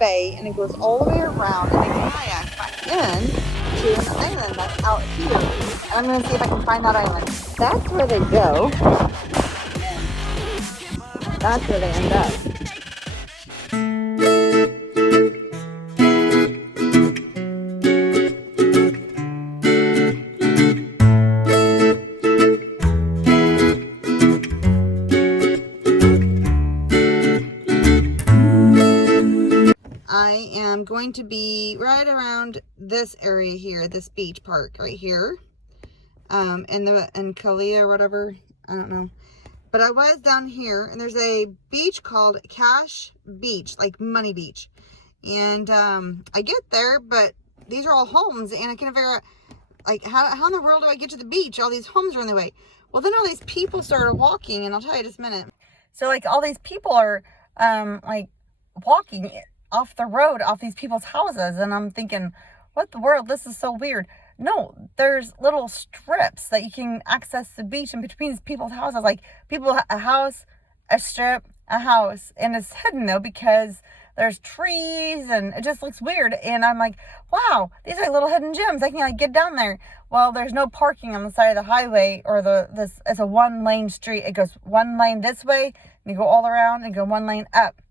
bay and it goes all the way around and they kayak back in to an island that's out here. And I'm going to see if I can find that island. That's where they go. That's where they end up. I am going to be right around this area here, this beach park right here, in Kalia or whatever, I don't know. But I was down here, and there's a beach called Cash Beach, like Money Beach. And I get there, but these are all homes, and I can't figure out, like, how in the world do I get to the beach? All these homes are in the way. Well, then all these people started walking, and I'll tell you just a minute. So, like, all these people are, like, walking off the road, off these people's houses, and I'm thinking, what the world, this is so weird. No, there's little strips that you can access the beach in between these people's houses, like a house, a strip, a house, and it's hidden though because there's trees and it just looks weird. And I'm like, wow, these are like little hidden gems. I can like get down there. Well, there's no parking on the side of the highway or it's a 1-lane street. It goes 1 lane this way and you go all around and go 1 lane up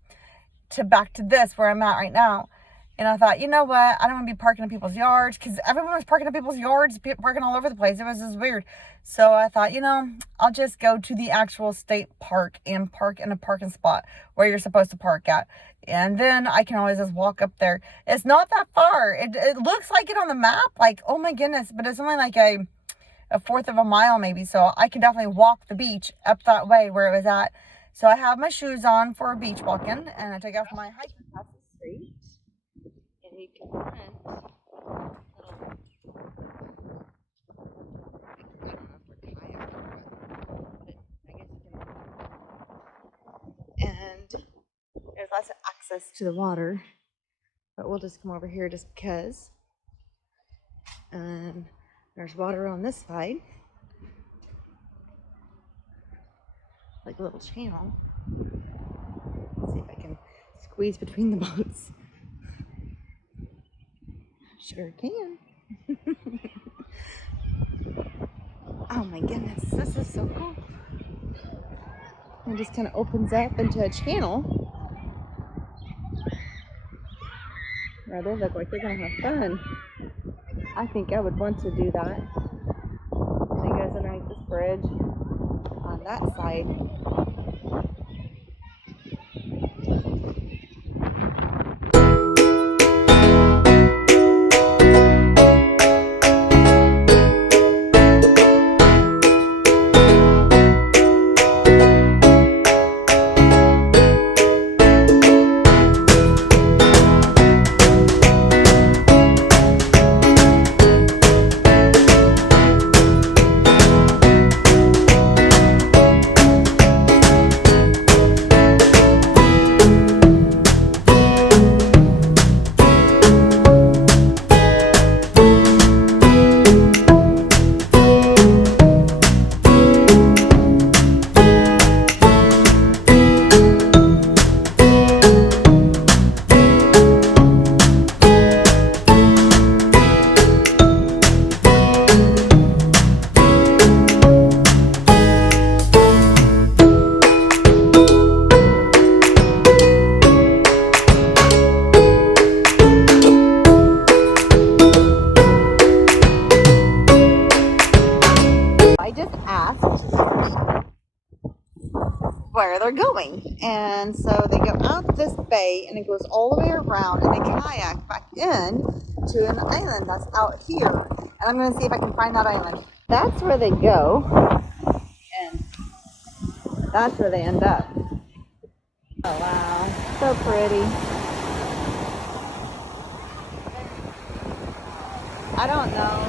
to back to this where I'm at right now. And I thought, you know what? I don't want to be parking in people's yards because everyone was parking in people's yards, parking all over the place. It was just weird. So I thought, you know, I'll just go to the actual state park and park in a parking spot where you're supposed to park at. And then I can always just walk up there. It's not that far. It looks like it on the map. Like, oh my goodness. But it's only like a 1/4 of a mile maybe. So I can definitely walk the beach up that way where it was at. So I have my shoes on for beach walking, and I take off my hiking past the street, and you can rent little, I don't know if they're kayak or what, but I guess you can, and there's lots of access to the water, but we'll just come over here just because, and there's water on this side. Like a little channel. Let's see if I can squeeze between the boats. Sure can. Oh my goodness, this is so cool. It just kind of opens up into a channel. Well, they look like they're gonna have fun. I think I would want to do that. And it goes underneath this bridge on that side. Where they're going, and so they go out this bay and it goes all the way around and they kayak back in to an island that's out here, and I'm going to see if I can find that island. That's where they go, and that's where they end up. Oh wow, so pretty. I don't know,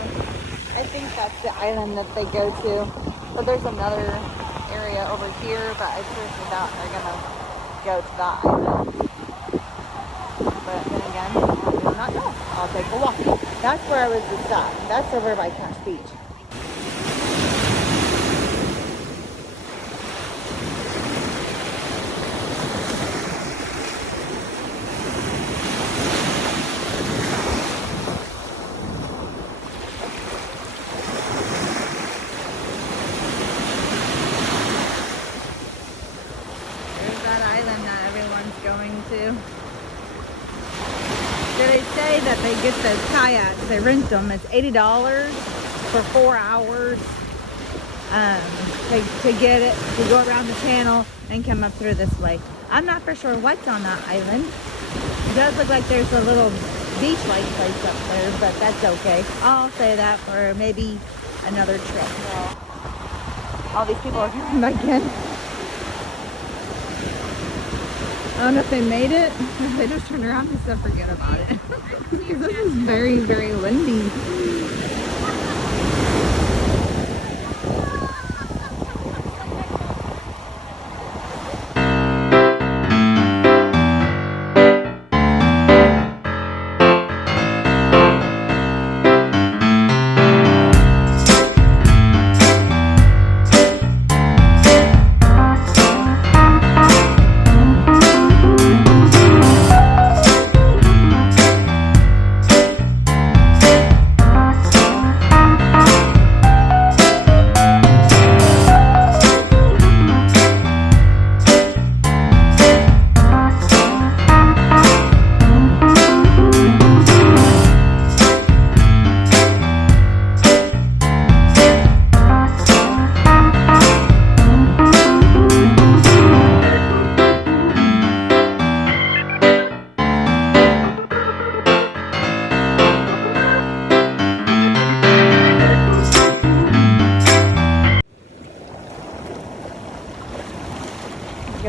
I think that's the island that they go to, but there's another area over here, but I seriously doubt they're gonna go to that island. But then again, I do not know. I'll take a walk. That's where I was to stop. That's over by Cash Beach. too. They say that they get those kayaks, they rent them, it's $80 for 4 hours to get it, to go around the channel and come up through this way. I'm not for sure what's on that island. It does look like there's a little beach-like place up there, but that's okay. I'll say that for maybe another trip. So, all these people are coming back in. I don't know if they made it, if they just turned around and said forget about it. Because this is very, very windy.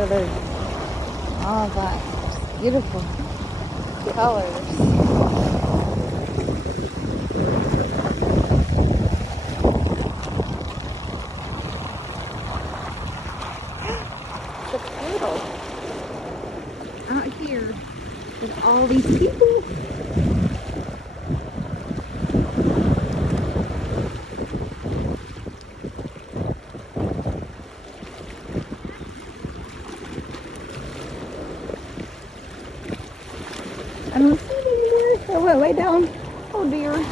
Look at all that beautiful colors. The portal out here with all these people. I don't see it anymore. I went way down. Oh dear. Look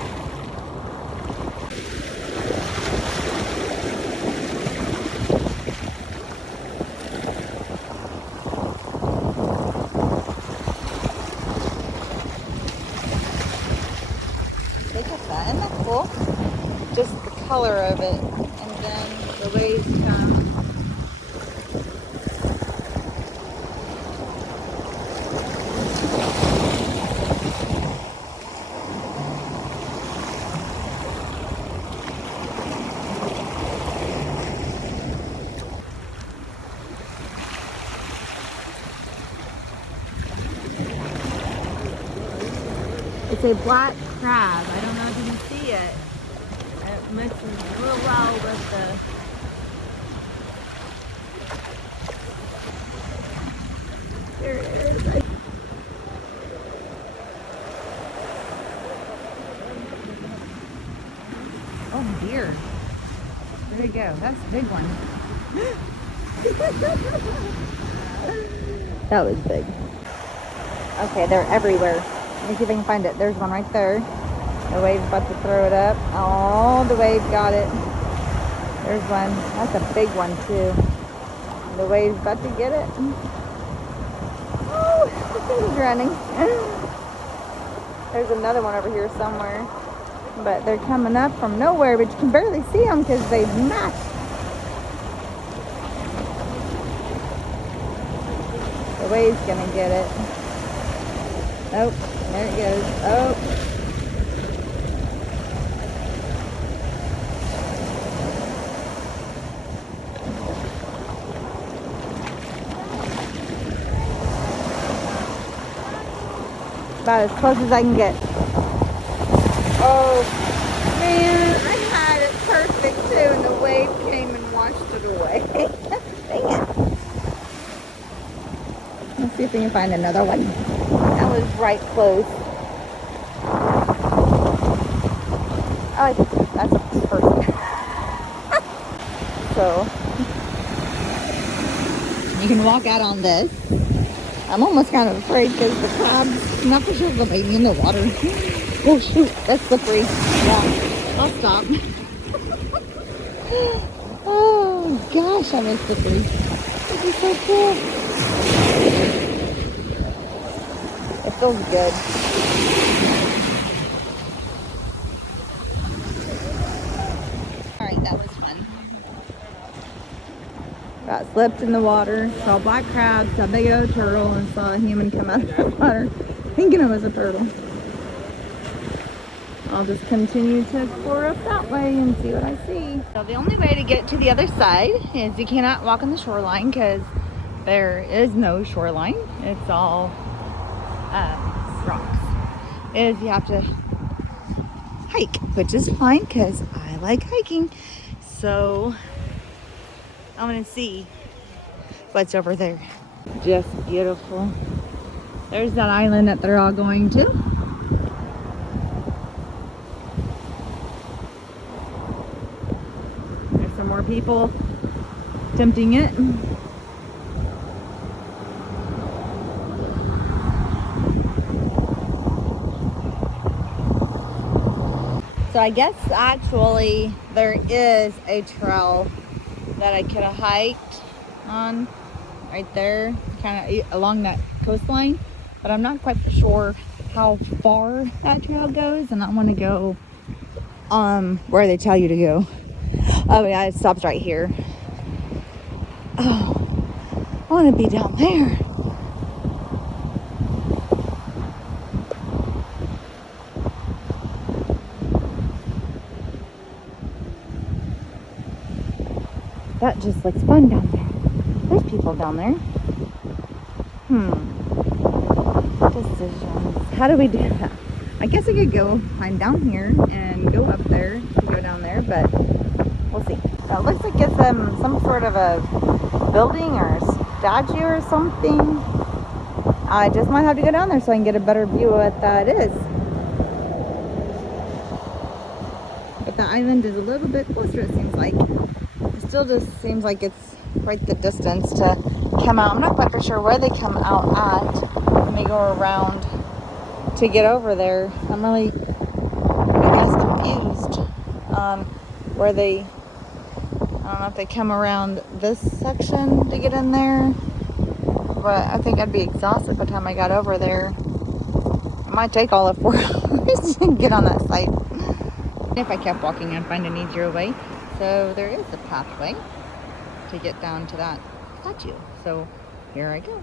at that. Isn't that cool? Just the color of it. And then the waves come. It's a black crab. I don't know if you can see it. It mixes real well with the... There it is. Oh dear. There you go. That's a big one. That was big. Okay, they're everywhere. Let me see if I can find it. There's one right there. The wave's about to throw it up. Oh, the wave got it. There's one. That's a big one too. The wave's about to get it. Oh, he's running. There's another one over here somewhere. But they're coming up from nowhere, but you can barely see them because they match. The wave's gonna get it. Nope. There it goes. Oh. About as close as I can get. Oh, man. I had it perfect too, and the wave came and washed it away. Dang it. Let's see if we can find another one. That was right close. Oh, I think that's perfect. So, you can walk out on this. I'm almost kind of afraid because the crabs, not for sure if they'll bite me in the water. Oh shoot, that's slippery. Yeah, I'll stop. Oh gosh, that was slippery. This is so cool. feels good. All right, that was fun. Got slipped in the water, saw black crabs, saw a big old turtle, and saw a human come out of the water thinking it was a turtle. I'll just continue to explore up that way and see what I see. So the only way to get to the other side is you cannot walk on the shoreline because there is no shoreline. It's all rocks. Is you have to hike, which is fine because I like hiking. So I'm gonna see what's over there. Just beautiful. There's that island that they're all going to. There's some more people attempting it. So I guess actually there is a trail that I could have hiked on right there, kind of along that coastline, but I'm not quite sure how far that trail goes, and I want to go where they tell you to go. Oh yeah, it stops right here. Oh, I want to be down there. That just looks fun down there. There's people down there. Decisions. How do we do that? I guess I could go climb down here and go up there and go down there, but we'll see. It looks like it's some sort of a building or a statue or something. I just might have to go down there so I can get a better view of what that is. But the island is a little bit closer, it seems like. It still just seems like it's quite the distance to come out. I'm not quite for sure where they come out at when they go around to get over there. I'm really, I guess, confused on where they, I don't know if they come around this section to get in there, but I think I'd be exhausted by the time I got over there. It might take all of 4 hours to get on that site. If I kept walking, I'd find an easier way. So there is a pathway to get down to that statue. So here I go.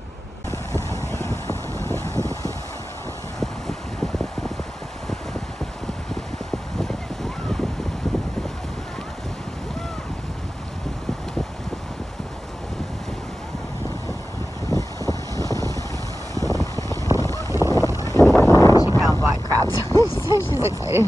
She found black crabs. So she's excited.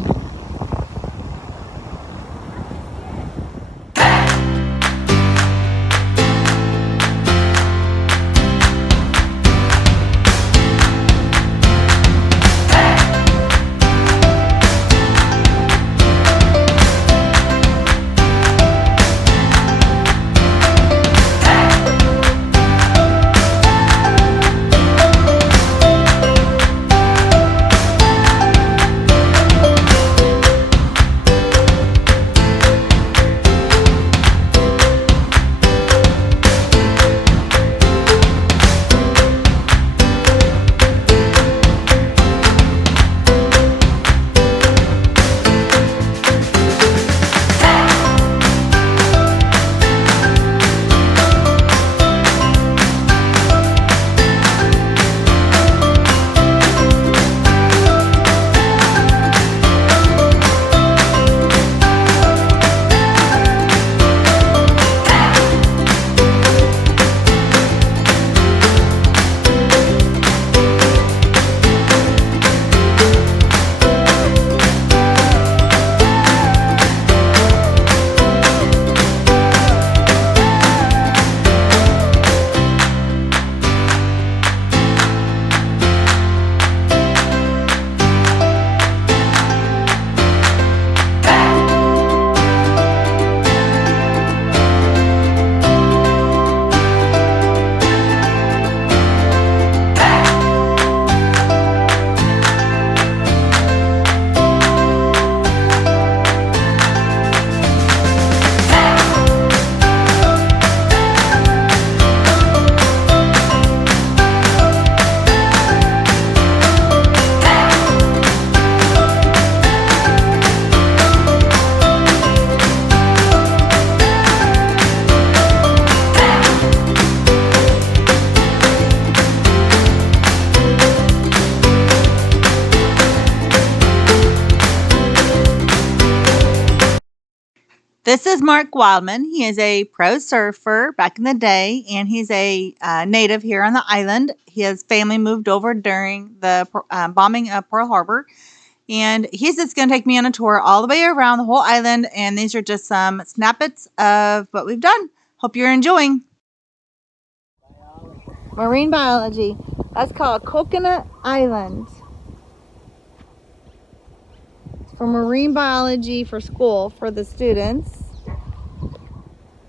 This is Mark Wildman. He is a pro surfer back in the day, and he's a native here on the island. His family moved over during the bombing of Pearl Harbor, and he's just going to take me on a tour all the way around the whole island, and these are just some snippets of what we've done. Hope you're enjoying. Marine biology. That's called Coconut Island. It's for marine biology for school for the students.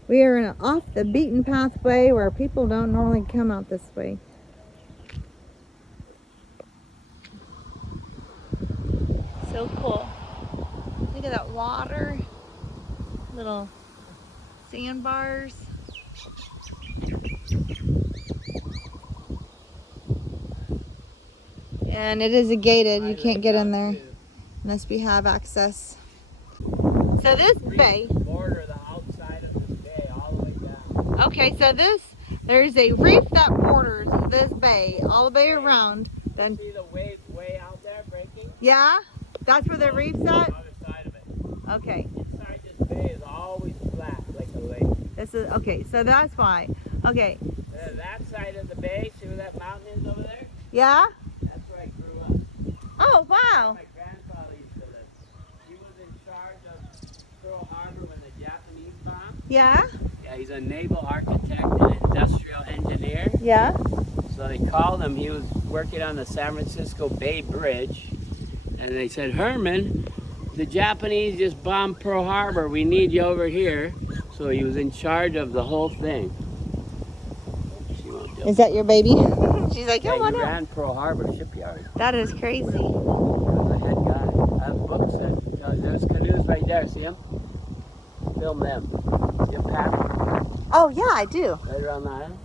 We are in an off the beaten pathway where people don't normally come out this way. So cool. Look at that water. Little sandbars. And it is gated. You can't get in there unless we have access. So this bay. Border the outside of this bay all the way down. Okay, so there's a reef that borders this bay all the way around. Then see the waves way out there breaking? Yeah, that's where the reef's at. The other side of it. Okay. Inside this bay is always flat like a lake. This is okay. So that's why. Okay. That side of the bay, see where that mountain is over there? Yeah. That's where I grew up. Oh wow. My grandfather used to live. He was in charge of Pearl Harbor when the Japanese bombed. Yeah. Yeah, he's a naval architect and industrial engineer. Yeah. So they called him. He was working on the San Francisco Bay Bridge, and they said, "Herman, the Japanese just bombed Pearl Harbor. We need you over here." So he was in charge of the whole thing. She won't do it. Is that your baby? She's like, Yeah, come on he up. ran Pearl Harbor shipyard. That is crazy. He was the head guy. I have books that there's canoes right there. See them? Film them. See them, Pat? Oh yeah, I do. Right around the island.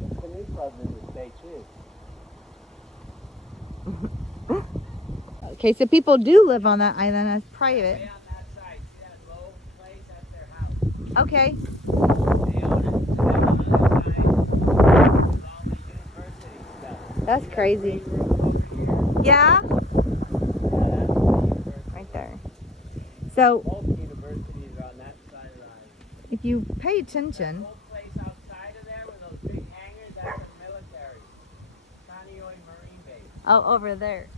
There's canoe clubs in this bay too. Okay, so people do live on that island as private. Way on that side. See that low place? That's their house. Okay. They own it. And then on the other side is all the university stuff. That's crazy. Over here. Yeah. Yeah, that's the university. Right there. So Both universities are on that side of the island. if you pay attention, Whole place outside of there with those big hangars, that's the military. Kaneohe Marine Base. oh, over there.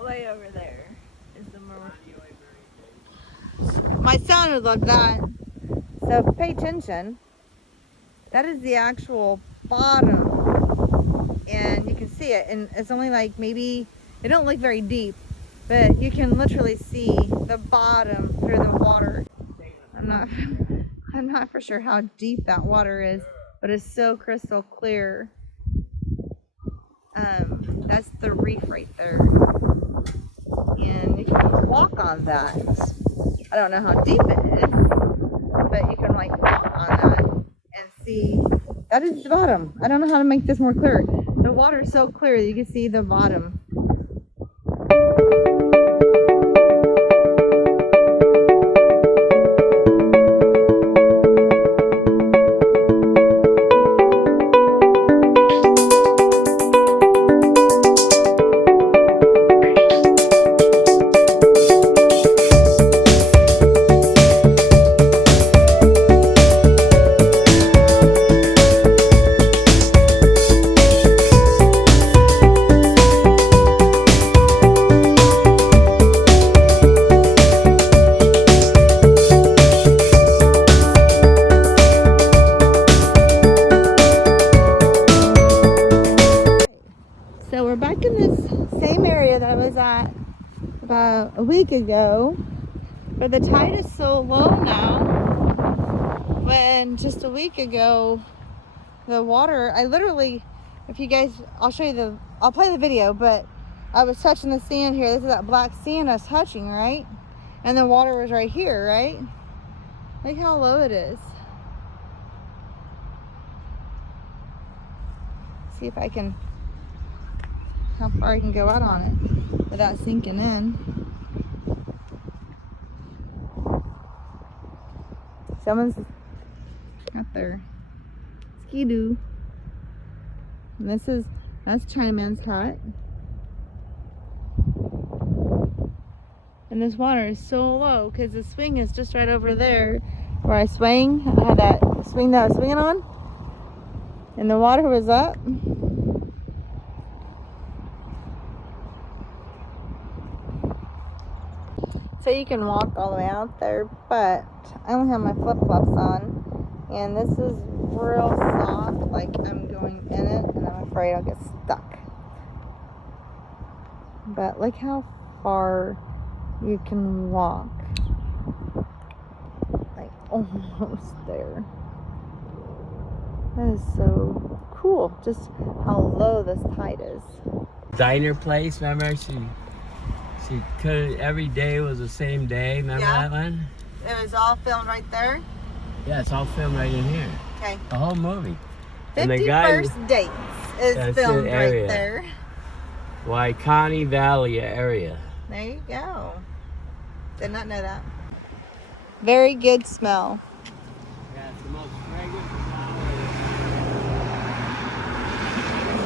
Way over there is the marine. Kaneohe Marine Base. My son would love that. So pay attention. That is the actual bottom, and you can see it. And it's only like maybe it don't look very deep, but you can literally see the bottom through the water. I'm not for sure how deep that water is, but it's so crystal clear. That's the reef right there, and you can walk on that. I don't know how deep it is, but you can like walk on that and see. That is the bottom. I don't know how to make this more clear. The water is so clear that you can see the bottom. So we're back in this same area that I was at about a week ago, but the tide is so low now, when just a week ago the water, I literally, if you guys, I'll play the video, but I was touching the sand here. This is that black sand I was touching, right? And the water was right here, right? Look how low it is. See if I can, how far I can go out on it without sinking in. Someone's got their ski-doo. And that's Chinaman's hut. And this water is so low because the swing is just right over there where I swing. I had that swing that I was swinging on. And the water was up. So you can walk all the way out there, but I only have my flip-flops on. And this is real soft, like I'm going in it, and I'm afraid I'll get stuck. But look how far you can walk. Like almost there. That is so cool, just how low this tide is. Diner place, remember? She could, every day was the same day. Remember that one? It was all filmed right there? Yeah, it's all filmed right in here. Okay. The whole movie. And 51st Dates is That's filmed the right area. there. Waikani Valley area. There you go. Did not know that. Very good smell. Yeah, it's the most fragrant flower.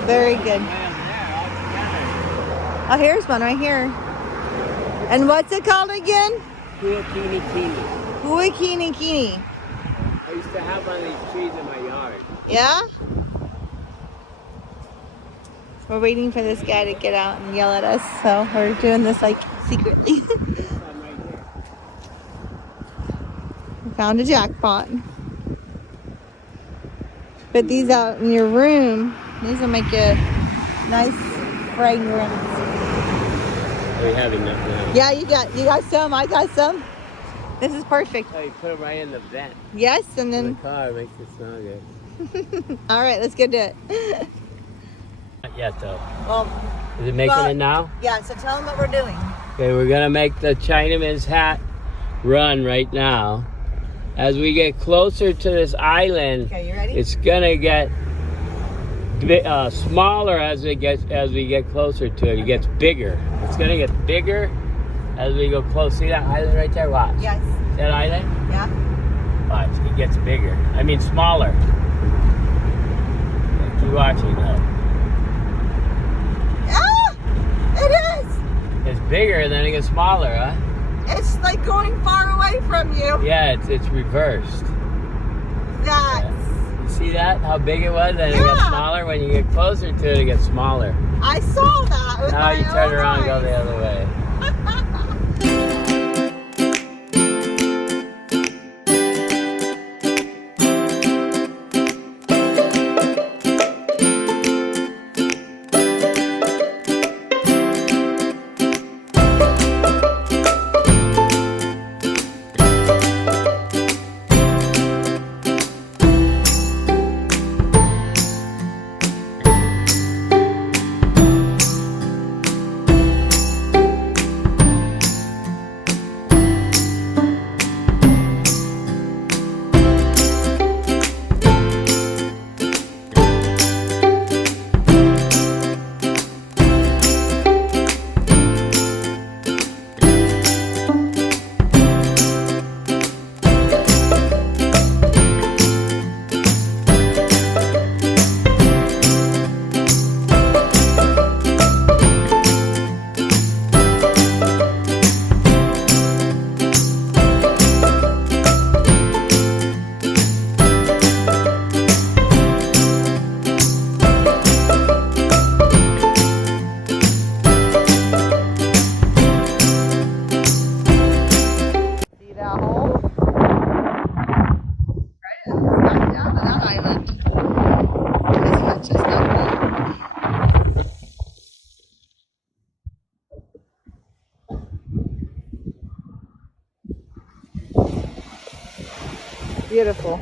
Very good. Way up there, all together. Oh, here's one right here. And what's it called again? Huakini Kini. Huakini Kini. I used to have one of these trees in my yard. Yeah? We're waiting for this guy to get out and yell at us, so we're doing this like secretly. This one right here. We found a jackpot. Put these out in your room. These will make a nice fragrance. Are we having that now? Yeah, you got some. I got some. This is perfect. Oh, you put them right in the vent. Yes, and In the then. car, makes it smell good. All right, let's get to it. Not yet though. Well, Is it making it now? yeah. So tell them what we're doing. Okay, we're gonna make the Chinaman's hat run right now. As we get closer to this island, Okay, you ready? it's gonna get smaller as we get closer to it. It gets bigger. It's gonna get bigger as we go close. See that island right there? Watch. Yes. That island? Yeah. Watch. It gets bigger. I mean smaller. Okay, keep watching though. Ah! It is. It's bigger, then it gets smaller, huh? It's like going far away from you. Yeah, it's reversed. That's. You see that? How big it was? Then it gets Yeah. smaller. When you get closer to it, it gets smaller. I saw that. With Now my you turn own around and go eyes. the other way. Beautiful.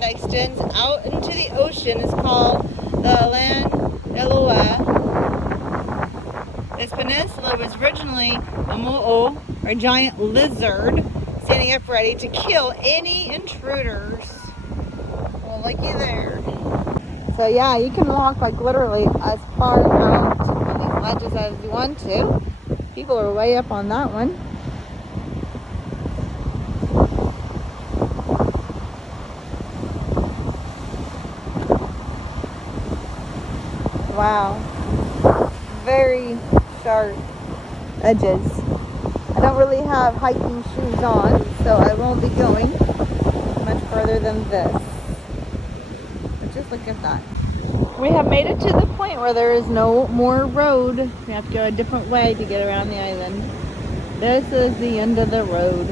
That extends out into the ocean is called the Land Eloah. This peninsula there was originally a mo'o, or a giant lizard, standing up ready to kill any intruders. Well, looky there. So yeah, you can walk like literally as far out on these ledges as you want to. People are way up on that one. Wow. Very sharp edges. I don't really have hiking shoes on, so I won't be going much further than this. But just look at that. We have made it to the point where there is no more road. We have to go a different way to get around the island. This is the end of the road.